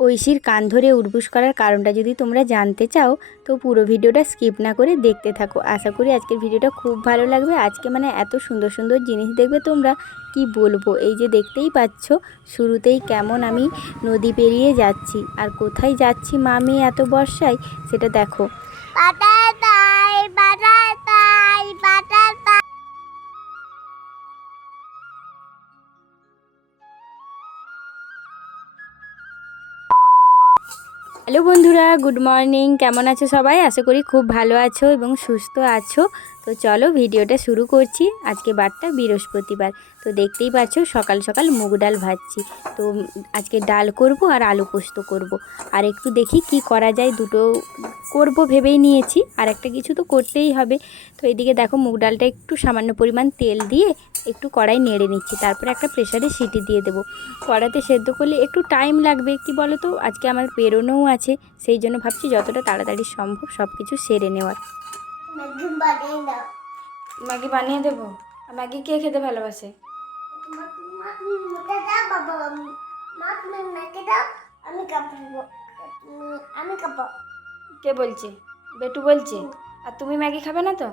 ঐশীর কান ধরে উঠবুস করার কারণটা যদি তোমরা জানতে চাও, তো পুরো ভিডিওটা স্কিপ না করে দেখতে থাকো। আশা করি আজকের ভিডিওটা খুব ভালো লাগবে। আজকে মানে এত সুন্দর সুন্দর জিনিস দেখবে তোমরা, কি বলব? এই যে দেখতেই পাচ্ছ, শুরুতেই কেমন আমি নদী পেরিয়ে যাচ্ছি। আর কোথায় যাচ্ছি মা মেয়ে এত বর্ষায়, সেটা দেখো। হ্যালো বন্ধুরা, গুড মর্নিং। কেমন আছো সবাই? আশা করি খুব ভালো আছো এবং সুস্থ আছো। তো চলো ভিডিওটা শুরু করছি। আজকে বারটা, বৃহস্পতিবার। তো দেখতেই পাচ্ছ, সকাল সকাল মুগ ডাল ভাজছি। তো আজকে ডাল করব আর আলু পোস্ত করব। আর একটু দেখি কি করা যায়, দুটো করব ভেবেই নিয়েছি। আর একটা কিছু তো করতেই হবে। তো এদিকে দেখো মুগ ডালটা একটু সামান্য পরিমাণ তেল দিয়ে একটু কড়াই নেড়ে নিচ্ছি। তারপরে একটা প্রেশারে সিটি দিয়ে দেবো। কড়াতে সেদ্ধ করলে একটু টাইম লাগবে। কি বলো তো আজকে আমার বেরোনোও আছে। সেই জন্য ভাবছি যতটা তাড়াতাড়ি সম্ভব সব কিছু সেরে নেওয়ার। ম্যাগি বানিয়ে দাও ম্যাগি বানিয়ে দেবো? ম্যাগি কে খেতে ভালোবাসে? আমি কে বলছে? বেটু বলছে? আর তুমি ম্যাগি খাবে না তো?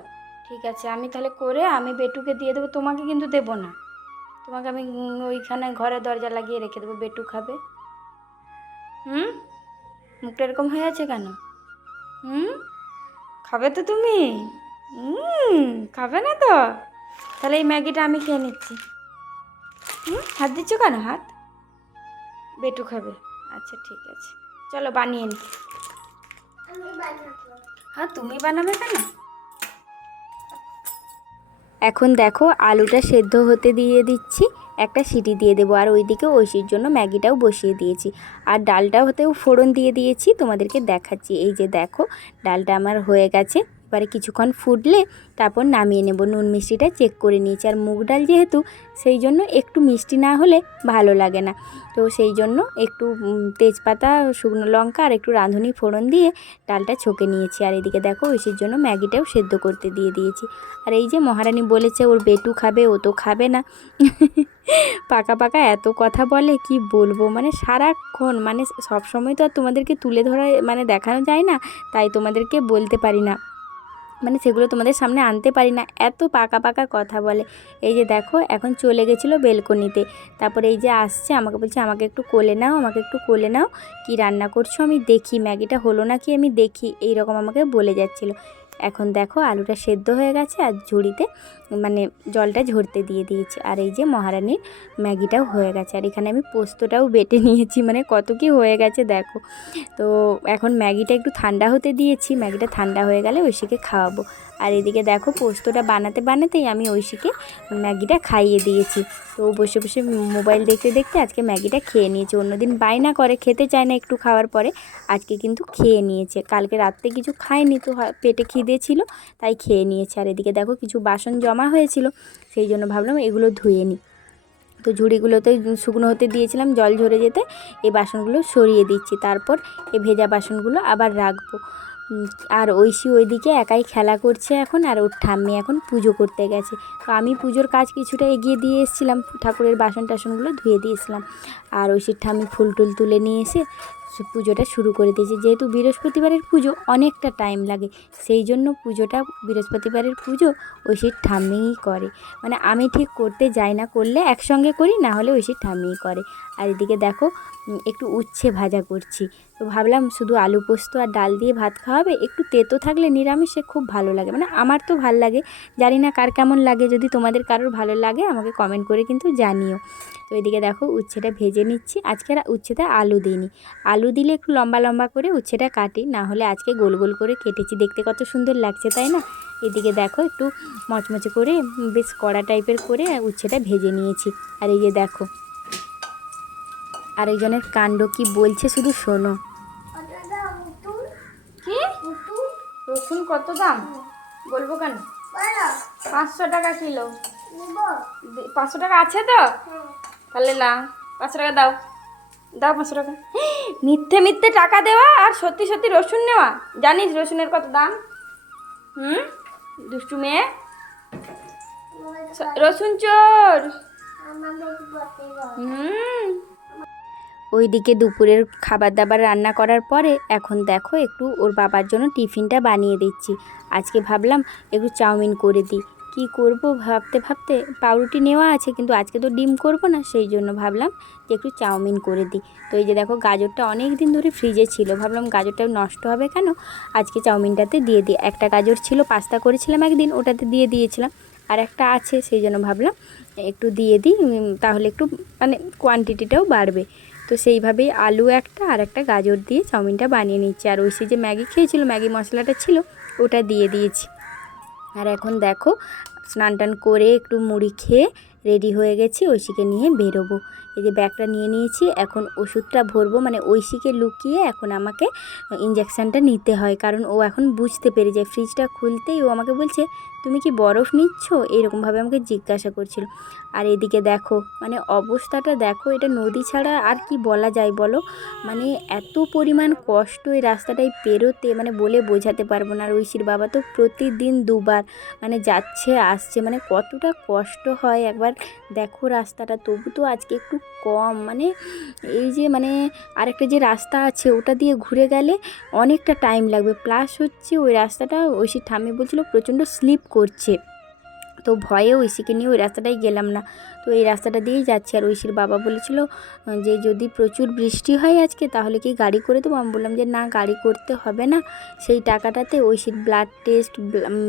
ঠিক আছে আমি তাহলে করে আমি বেটুকে দিয়ে দেবো তোমাকে কিন্তু দেবো না। তোমাকে আমি ওইখানে ঘরে দরজা লাগিয়ে রেখে দেবো বেটু খাবে। হুম? মুখটা এরকম হয়ে আছে কেন? হুম? খাবে তো তুমি? হুম খাবে না তো? তাহলে এই ম্যাগিটা আমি খেয়ে নিচ্ছি। হুম হাত দিচ্ছ কেন হাত? বেটু খাবে। আচ্ছা ঠিক আছে। চলো বানিয়ে নি। হ্যাঁ তুমি বানাবে কেন? এখন দেখো আলুটা সেদ্ধ হতে দিয়ে দিচ্ছি, একটা সিটি দিয়ে দেবো। আর ওইদিকে ঐশির জন্য ম্যাগিটাও বসিয়ে দিয়েছি। আর ডালটা হতেও ফোড়ন দিয়ে দিয়েছি, তোমাদেরকে দেখাচ্ছি। এই যে দেখো, ডালটা আমার হয়ে গেছে। এবারে কিছুক্ষণ ফুটলে তারপর নামিয়ে নেব। নুন মিষ্টিটা চেক করে নিয়েছি। আর মুগ ডাল যেহেতু, সেই জন্য একটু মিষ্টি না হলে ভালো লাগে না। তো সেই জন্য একটু তেজপাতা, শুকনো লঙ্কা আর একটু রাঁধুনি ফোড়ন দিয়ে ডালটা ছকে নিয়েছি। আর এদিকে দেখো, ঐশীর জন্য ম্যাগিটাও সেদ্ধ করতে দিয়ে দিয়েছি। আর এই যে মহারানী বলেছে, ওর বেটু খাবে, ও তো খাবে না। পাকা পাকা এত কথা বলে, কি বলব? মানে সারাক্ষণ মানে সব সময় তো আর তোমাদেরকে তুলে ধরা মানে দেখানো যায় না। তাই তোমাদেরকে বলতে পারি না। মানে সেগুলো তোমাদের সামনে আনতে পারি না। এত পাকা পাকা কথা বলে। এই যে দেখো, এখন চলে গেছিল বেলকনিতে। তারপরে এই যে আসছে, আমাকে বলছে, আমাকে একটু কোলে নাও, আমাকে একটু কোলে নাও। কি রান্না করছ? আমি দেখি। ম্যাগিটা হলো নাকি আমি দেখি। এই রকম আমাকে বলে যাচ্ছিল। এখন দেখো আলুটা সেদ্ধ হয়ে গেছে আর ঝুড়িতে মানে জলটা ঝরতে দিয়ে দিয়েছি। আর এই যে মহারানীর ম্যাগিটাও হয়ে গেছে। আর এখানে আমি পোস্তটাও বেটে নিয়েছি মানে কত কি হয়ে গেছে দেখো। তো এখন ম্যাগিটা একটু ঠান্ডা হতে দিয়েছি। ম্যাগিটা ঠান্ডা হয়ে গেলে ঐশীকে খাওয়াবো। আর এদিকে দেখো পোস্তটা বানাতে বানাতেই আমি ঐশীকে ম্যাগিটা খাইয়ে দিয়েছি। তো বসে বসে মোবাইল দেখতে দেখতে আজকে ম্যাগিটা খেয়ে নিয়েছে। অন্যদিন বায়না করে, খেতে চায় না একটু খাওয়ার পরে, আজকে কিন্তু খেয়ে নিয়েছে। কালকে রাত্রে কিছু খায়নি তো পেটে খিদে ছিল, তাই খেয়ে নিয়েছে। আর এদিকে দেখো কিছু বাসন জমা হয়েছিল, সেই জন্য ভাবলাম এগুলো ধুয়ে নিই। তো ঝুড়িগুলোতে শুকনো হতে দিয়েছিলাম, জল ঝরে যেতে, এই বাসনগুলো সরিয়ে দিচ্ছি। তারপর এই ভেজা বাসনগুলো আবার রাখব। আর ঐশী ওইদিকে একাই খেলা করছে এখন, আর ওর ঠাম্মি এখন পুজো করতে গেছে। তো আমি পুজোর কাজ কিছুটা এগিয়ে দিয়ে এসেছিলাম, ঠাকুরের বাসন টাসনগুলো ধুয়ে দিয়েছিলাম। আর ঐশীর ঠাম্মি ফুল টুল তুলে নিয়ে এসে পুজোটা শুরু করে দিয়েছে। যেহেতু বৃহস্পতিবারের পুজো, অনেকটা টাইম লাগে। সেই জন্য পুজোটা, বৃহস্পতিবারের পুজো ঐশীর ঠাম্মিই করে। মানে আমি ঠিক করতে যাই না, করলে একসঙ্গে করি, না হলে ঐশীর ঠাম্মিই করে। আর এদিকে দেখো একটু উচ্ছে ভাজা করছি। তো ভাবলাম শুধু আলু পোস্ত আর ডাল দিয়ে ভাত খাওয়াবে। একটু তেতো থাকলে নিরামিষে খুব ভালো লাগে। মানে আমার তো ভালো লাগে। জানি না কার কেমন লাগে। যদি তোমাদের কারোর ভালো লাগে, আমাকে কমেন্ট করে কিন্তু জানিও। তো এদিকে দেখো উচ্ছেটা ভেজে নিচ্ছি। আজকে আর উচ্ছেতে আলু দিইনি। আলু দিলে একটু লম্বা লম্বা করে উচ্ছেটা কাটি না হলে আজকে গোল গোল করে কেটেছি। দেখতে কত সুন্দর লাগছে তাই না? এদিকে দেখো একটু মচমচে করে বেশ কড়া টাইপের করে উচ্ছেটা ভেজে নিয়েছি। আর এই যে দেখো আরেকজনের কাণ্ড কি বলছে শুধু শোনো। কি? রসুন কত দাম? বলব কেন? পাঁচশো টাকা কিলো। পাঁচশো টাকা আছে তো? তাহলে না পাঁচশো টাকা দাও। দাও পাঁচশো টাকা। মিথ্যে মিথ্যে টাকা দেওয়া আর সত্যি সত্যি রসুন নেওয়া। জানিস রসুনের কত দাম? হুম? দুষ্টু মেয়ে? রসুন চোর। হুম। ওইদিকে দুপুরের খাবার দাবার রান্না করার পরে এখন দেখো একটু ওর বাবার জন্য টিফিনটা বানিয়ে দিচ্ছি। আজকে ভাবলাম একটু চাউমিন করে দিই। কী করব ভাবতে ভাবতে? পাউরুটি নেওয়া আছে, কিন্তু আজকে তো ডিম করব না, সেই জন্য ভাবলাম যে একটু চাউমিন করে দিই। তো এই যে দেখো, গাজরটা অনেক দিন ধরে ফ্রিজে ছিল। ভাবলাম গাজরটা নষ্ট হবে কেন? আজকে চাউমিনটাতে দিয়ে দিই। একটা গাজর ছিল, পাস্তা করেছিলাম একদিন, ওটাতে দিয়ে দিয়েছিলাম। আর একটা আছে, সেই জন্য ভাবলাম একটু দিয়ে দিই তাহলে একটু মানে কোয়ান্টিটিটাও বাড়বে। তো সেইভাবেই আলু একটা আর একটা গাজর দিয়ে চাউমিনটা বানিয়ে নিচ্ছি। আর ওই সে যে ম্যাগি খেয়েছিল, ম্যাগি মশলাটা ছিল, ওটা দিয়ে দিয়েছি। আর এখন দেখো, স্নান টান করে একটু মুড়ি খেয়ে রেডি হয়ে গেছি, ঐশীকে নিয়ে বেরোবো। এই যে ব্যাগটা নিয়ে নিয়েছি, এখন ওষুধটা ভরবো মানে ঐশীকে লুকিয়ে এখন আমাকে ইঞ্জেকশানটা নিতে হয়। কারণ ও এখন বুঝতে পেরে যায় ফ্রিজটা খুলতেই ও আমাকে বলছে তুমি কি বরফ নিচ্ছ? এরকমভাবে আমাকে জিজ্ঞাসা করছিল। আর এদিকে দেখো মানে অবস্থাটা দেখো, এটা নদী ছাড়া আর কি বলা যায় বলো? মানে এত পরিমাণ কষ্ট এই রাস্তাটায় পেরোতে মানে বলে বোঝাতে পারব না। আর ঐশীর বাবা তো প্রতিদিন দুবার মানে যাচ্ছে, আসছে মানে কতটা কষ্ট হয়। একবার দেখো রাস্তাটা, তবু তো আজকে একটু কম। মানে এই যে মানে আরেকটা যে রাস্তা আছে, ওটা দিয়ে ঘুরে গেলে অনেকটা টাইম লাগবে। প্লাস হচ্ছে ওই রাস্তাটা, ঐশীর ঠাম্মি বলছিল প্রচণ্ড স্লিপ করছে। তো ভয়ে ঐশীকে নিয়ে ওই রাস্তাটাই গেলাম না। তো এই রাস্তাটা দিয়েই যাচ্ছি। আর ঐশীর বাবা বলেছিল যে যদি প্রচুর বৃষ্টি হয় আজকে, তাহলে কি গাড়ি করে দেবো? আমি বললাম যে, না, গাড়ি করতে হবে না। সেই টাকাটাতে ঐশীর ব্লাড টেস্ট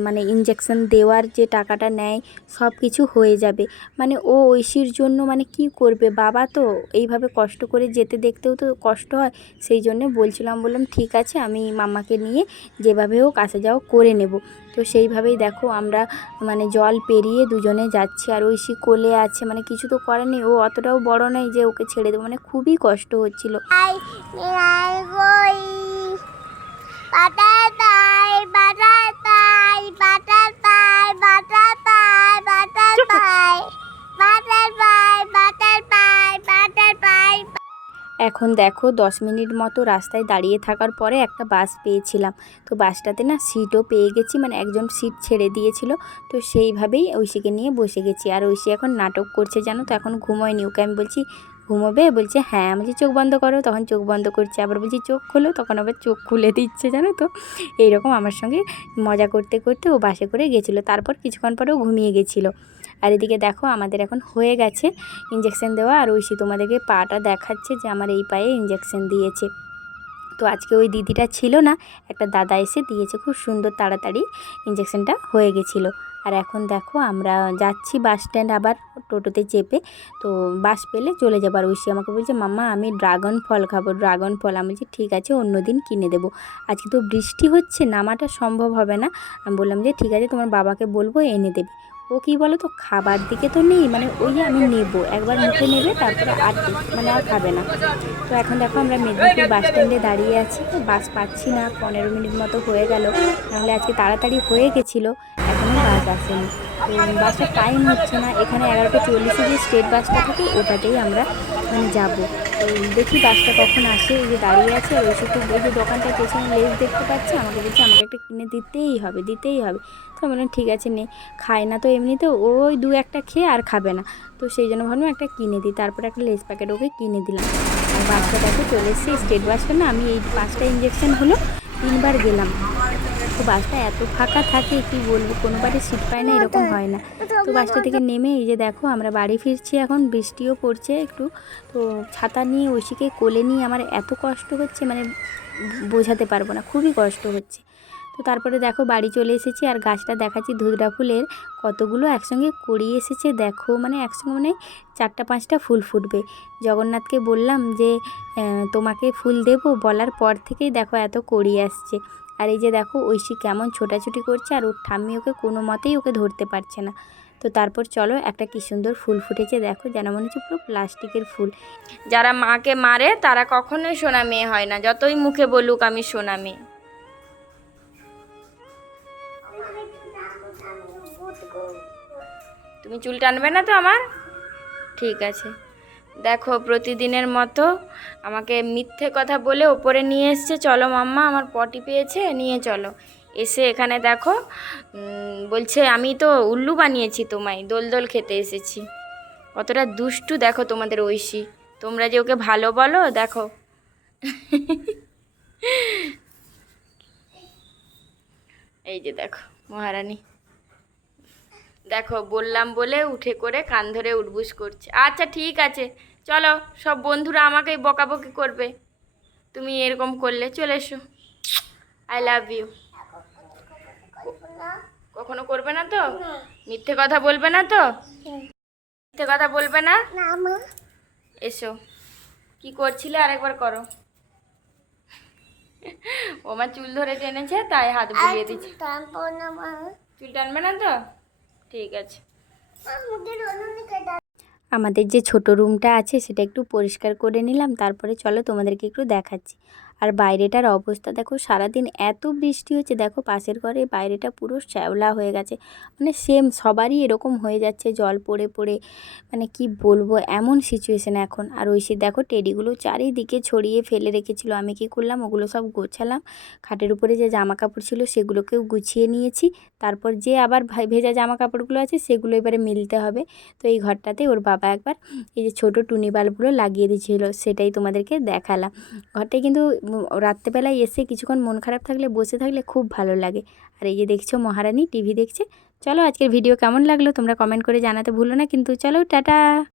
মানে ইঞ্জেকশন দেওয়ার যে টাকাটা নেয়, সব কিছু হয়ে যাবে। মানে ও ঐশীর জন্য মানে কি করবে? বাবা তো এইভাবে কষ্ট করে যেতে দেখতেও তো কষ্ট হয়। সেই জন্য বলছিলাম বললাম, ঠিক আছে, আমি মামাকে নিয়ে যেভাবে হোক আসা যাওয়া করে নেব। তো সেইভাবেই দেখো, আমরা মানে জল পেরিয়ে দুজনে যাচ্ছি। আর ঐশী কোলে আছে মানে কিছু তো করেনি। নেই ও অতটাও বড় নয় যে ওকে ছেড়ে দেবো। মানে খুবই কষ্ট হচ্ছিল। এখন দেখো দশ মিনিট মতো রাস্তায় দাঁড়িয়ে থাকার পরে একটা বাস পেয়েছিলাম। তো বাসটাতে না সিটও পেয়ে গেছি মানে একজন সিট ছেড়ে দিয়েছিল। তো সেইভাবেই ঐশীকে নিয়ে বসে গেছি। আর ঐশী এখন নাটক করছে, জানো তো? এখন ঘুমোয়নি। ওকে আমি বলছি, ঘুমোবে? বলছে হ্যাঁ। আমি বলছি, চোখ বন্ধ করো। তখন চোখ বন্ধ করছে। আবার বলছি, চোখ খোলো। তখন আবার চোখ খুলে দিচ্ছে, জানো তো? এইরকম আমার সঙ্গে মজা করতে করতে ও বাসে করে গেছিল। তারপর কিছুক্ষণ পরেও ঘুমিয়ে গেছিল। আর এদিকে দেখো, আমাদের এখন হয়ে গেছে ইঞ্জেকশন দেওয়া। আর ঐশী তোমাদেরকে পাটা দেখাচ্ছে যে আমার এই পায়ে ইঞ্জেকশন দিয়েছে। তো আজকে ওই দিদিটা ছিল না, একটা দাদা এসে দিয়েছে, খুব সুন্দর তাড়াতাড়ি ইঞ্জেকশনটা হয়ে গেছিল। আর এখন দেখো, আমরা যাচ্ছি বাস স্ট্যান্ড আবার টোটোতে চেপে। তো বাস পেলে চলে যাব। আর ঐশী আমাকে বলছে, মাম্মা, আমি ড্রাগন ফল খাব ড্রাগন ফল। আমি বলছি, ঠিক আছে অন্য দিন কিনে দেবো। আজকে তো বৃষ্টি হচ্ছে, নামাটা সম্ভব হবে না। আমি বললাম যে, ঠিক আছে, তোমার বাবাকে বলব, এনে দেবে। ও কী বলো তো খাবার দিকে তো নেই মানে ওই আমি নেব। একবার মুখে নেবে, তারপরে আর মানে আর খাবে না। তো এখন দেখো আমরা মেদিনীপুর বাস স্ট্যান্ডে দাঁড়িয়ে আছি, তো বাস পাচ্ছি না, পনেরো মিনিট মতো হয়ে গেল। নাহলে আজকে তাড়াতাড়ি হয়ে গেছিল এখনও বাস আসেনি। তো বাসের টাইম হচ্ছে না, এখানে এগারোটা চল্লিশে যে স্টেট বাসটা থাকে, ওটাতেই আমরা মানে যাব। দেখি বাসটা কখন আসে, এই যে দাঁড়িয়ে আছে, ওই খুব ওই যে দোকানটার পেছনে লেস দেখতে পাচ্ছি, আমাকে বলছে আমাকে একটা কিনে দিতেই হবে দিতেই হবে। তো বললাম, ঠিক আছে, নে। খায় না তো এমনিতে ওই দু একটা খেয়ে আর খাবে না। তো সেই জন্য ভাবলাম একটা কিনে দিই, তারপরে একটা লেস প্যাকেট ওকে কিনে দিলাম। আর দেখো চলে এসেছি, স্টেট বাসটা না, আমি এই পাঁচটা ইঞ্জেকশন হলো, তিনবার গেলাম। তো বাসটা এত ফাঁকা থাকে, কি বলব? কোনোবারে সিট পায় না, এরকম হয় না। তো বাসটা থেকে নেমে এই যে দেখো, আমরা বাড়ি ফিরছি এখন, বৃষ্টিও পড়ছে একটু। তো ছাতা নিয়ে ঐশীকে কোলে নিয়ে আমার এত কষ্ট হচ্ছে মানে বোঝাতে পারব না, খুবই কষ্ট হচ্ছে। তো তারপরে দেখো, বাড়ি চলে এসেছি আর গাছটা দেখাচ্ছি ধুদরা ফুলের। কতগুলো একসঙ্গে করিয়ে এসেছে, দেখো মানে একসঙ্গে মানে চারটা পাঁচটা ফুল ফুটবে। জগন্নাথকে বললাম যে তোমাকে ফুল দেবো, বলার পর থেকেই দেখো এত করিয়ে আসছে। আর এই যে দেখো, ঐশী কেমন ছোটাছুটি করছে আর ওর ঠাম্মি ওকে কোনো মতেই ওকে ধরতে পারছে না। তো তারপর চলো একটা কি সুন্দর ফুল ফুটেছে দেখো, যেন মনে হচ্ছে পুরো প্লাস্টিকের ফুল। যারা মাকে মারে তারা কখনোই সোনা মেয়ে হয় না, যতই মুখে বলুক আমি সোনা মেয়ে। তুমি চুল টানবে না তো আমার? ঠিক আছে। দেখো, প্রতিদিনের মতো আমাকে মিথ্যে কথা বলে ওপরে নিয়ে এসছে। চলো মাম্মা, আমার পটি পেয়েছে, নিয়ে চলো। এসে এখানে দেখো বলছে, আমি তো উল্লু বানিয়েছি তোমায় দোল দোল খেতে এসেছি। কতটা দুষ্টু, দেখো তোমাদের ঐশী। তোমরা যে ওকে ভালো বলো, দেখো। এই যে দেখো, মহারানী। দেখো বললাম বলে উঠে করে কান ধরে উঠবুস করছে। আচ্ছা ঠিক আছে। চলো সব বন্ধুরা আমাকেই বকাবকি করবে। তুমি এরকম করলে চলে এসো। আই লাভ ইউ কখনো করবে না তো? মিথ্যে কথা বলবে না তো? মিথ্যে কথা বলবে না? এসো। কি করছিলে? আরেকবার করো। ও আমার চুল ধরে টেনেছে তাই হাত বুলিয়ে দিচ্ছে। চুল টানবে না তো? ঠিক আছে। আমাদের যে ছোট রুমটা আছে, সেটা একটু পরিষ্কার করে নিলাম, তারপরে চলো তোমাদেরকে একটু দেখাচ্ছি। আর বাইরেটার অবস্থা দেখো, সারাদিন এত বৃষ্টি হচ্ছে, দেখো পাশের ঘরে বাইরেটা পুরো শ্যাওলা হয়ে গেছে। মানে সেম সবারই এরকম হয়ে যাচ্ছে, জল পড়ে পড়ে মানে কি বলব, এমন সিচুয়েশান এখন। আর ওই সে দেখো টেডিগুলো চারিদিকে ছড়িয়ে ফেলে রেখেছিল, আমি কি করলাম, ওগুলো সব গোছালাম। খাটের উপরে যে জামা কাপড় ছিল সেগুলোকেও গুছিয়ে নিয়েছি। তারপর যে আবার ভেজা জামা কাপড়গুলো আছে, সেগুলো এবারে মিলতে হবে। তো এই ঘরটাতে ওর বাবা একবার এই যে ছোটো টুনি বাল্বগুলো লাগিয়ে দিয়েছিল, সেটাই তোমাদেরকে দেখালাম। ঘরটায় কিন্তু রাত্রেবেলায় এসে কিছুক্ষণ মন খারাপ থাকলে, বসে থাকলে খুব ভালো লাগে। আর এই যে দেখছ মহারানী, টিভি দেখছে। চলো আজকের ভিডিও কেমন লাগল তোমরা কমেন্ট করে জানাতে ভুলো না, কিন্তু চলো, টাটা!